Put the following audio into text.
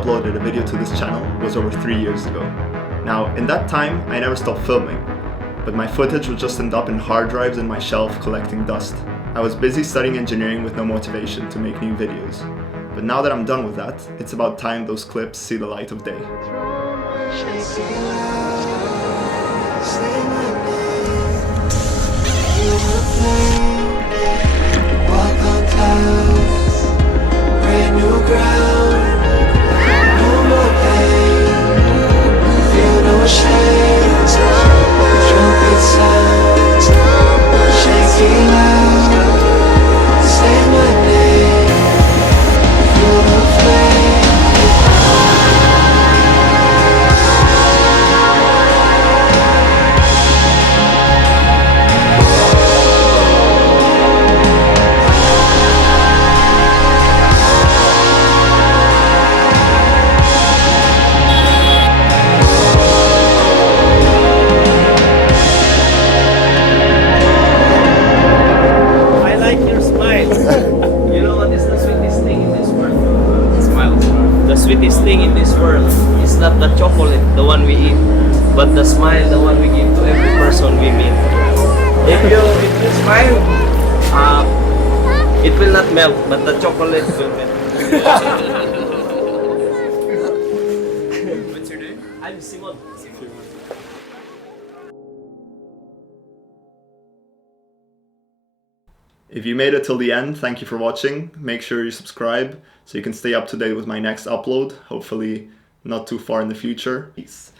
uploaded a video to this channel was over 3 years ago. Now, in that time, I never stopped filming, but my footage would just end up in hard drives in my shelf collecting dust. I was busy studying engineering with no motivation to make new videos. But now that I'm done with that, it's about time those clips see the light of day. The sweetest thing in this world is not the chocolate, the one we eat, but the smile, the one we give to every person we meet. If you smile, it will not melt, but the chocolate will melt. What's your name? I'm Simon. If you made it till the end, thank you for watching. Make sure you subscribe so you can stay up to date with my next upload, hopefully not too far in the future. Peace.